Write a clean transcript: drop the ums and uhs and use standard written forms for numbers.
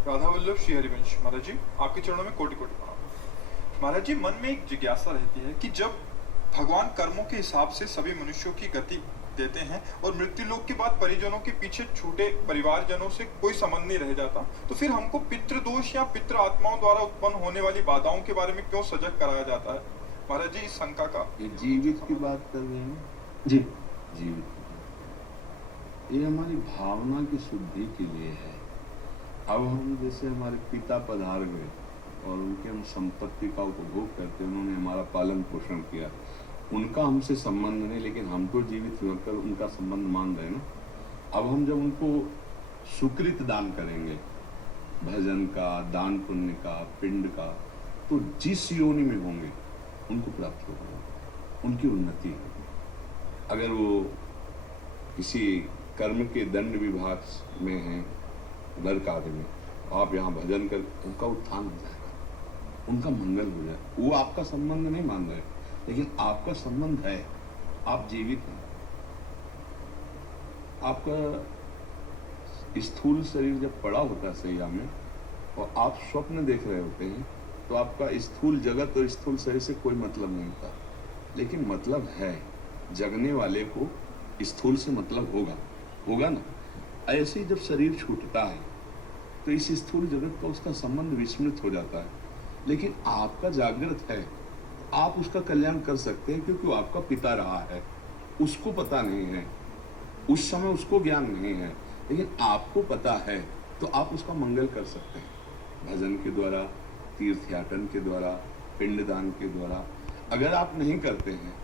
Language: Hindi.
राधा वल्लभ श्री हरिवंश। महाराज जी, आपके चरणों में कोटि कोटि प्रणाम। महाराज जी, मन में एक जिज्ञासा रहती है कि जब भगवान कर्मों के हिसाब से सभी मनुष्यों की गति देते हैं और मृत्यु लोक के बाद परिजनों के पीछे छूटे परिवारजनों से कोई संबंध नहीं रह जाता, तो फिर हमको पितृदोष या पितृ आत्माओं द्वारा उत्पन्न होने वाली बाधाओं के बारे में क्यों सजग कराया जाता है? महाराज जी, इस शंका का ये जीवित की बात कर रहे हैं जी। जीवित की। ये हमारी भावना की शुद्धि के लिए है। अब हम जैसे हमारे पिता पधार गए और उनके हम संपत्ति का उपभोग करते, उन्होंने हमारा पालन पोषण किया, उनका हमसे संबंध नहीं, लेकिन हम तो जीवित होकर उनका संबंध मान रहे ना। अब हम जब उनको सुकृत दान करेंगे, भजन का, दान पुण्य का, पिंड का, तो जिस योनि में होंगे उनको प्राप्त होगा, उनकी उन्नति होगी। अगर वो किसी कर्म के दंड विभाग में हैं, नरक आदि में, आप यहाँ भजन कर, उनका उत्थान हो जाएगा, उनका मंगल हो जाएगा। वो आपका संबंध नहीं मान रहे, लेकिन आपका संबंध है, आप जीवित हैं। आपका स्थूल शरीर जब पड़ा होता है सैया में और आप स्वप्न देख रहे होते हैं, तो आपका स्थूल जगत और स्थूल शरीर से कोई मतलब नहीं होता, लेकिन मतलब है, जगने वाले को स्थूल से मतलब होगा ना। ऐसे ही जब शरीर छूटता है तो इस स्थूल जगत का उसका संबंध विस्मृत हो जाता है, लेकिन आपका जागृत है, आप उसका कल्याण कर सकते हैं, क्योंकि वो आपका पिता रहा है। उसको पता नहीं है, उस समय उसको ज्ञान नहीं है, लेकिन आपको पता है, तो आप उसका मंगल कर सकते हैं भजन के द्वारा, तीर्थयाटन के द्वारा, पिंडदान के द्वारा। अगर आप नहीं करते हैं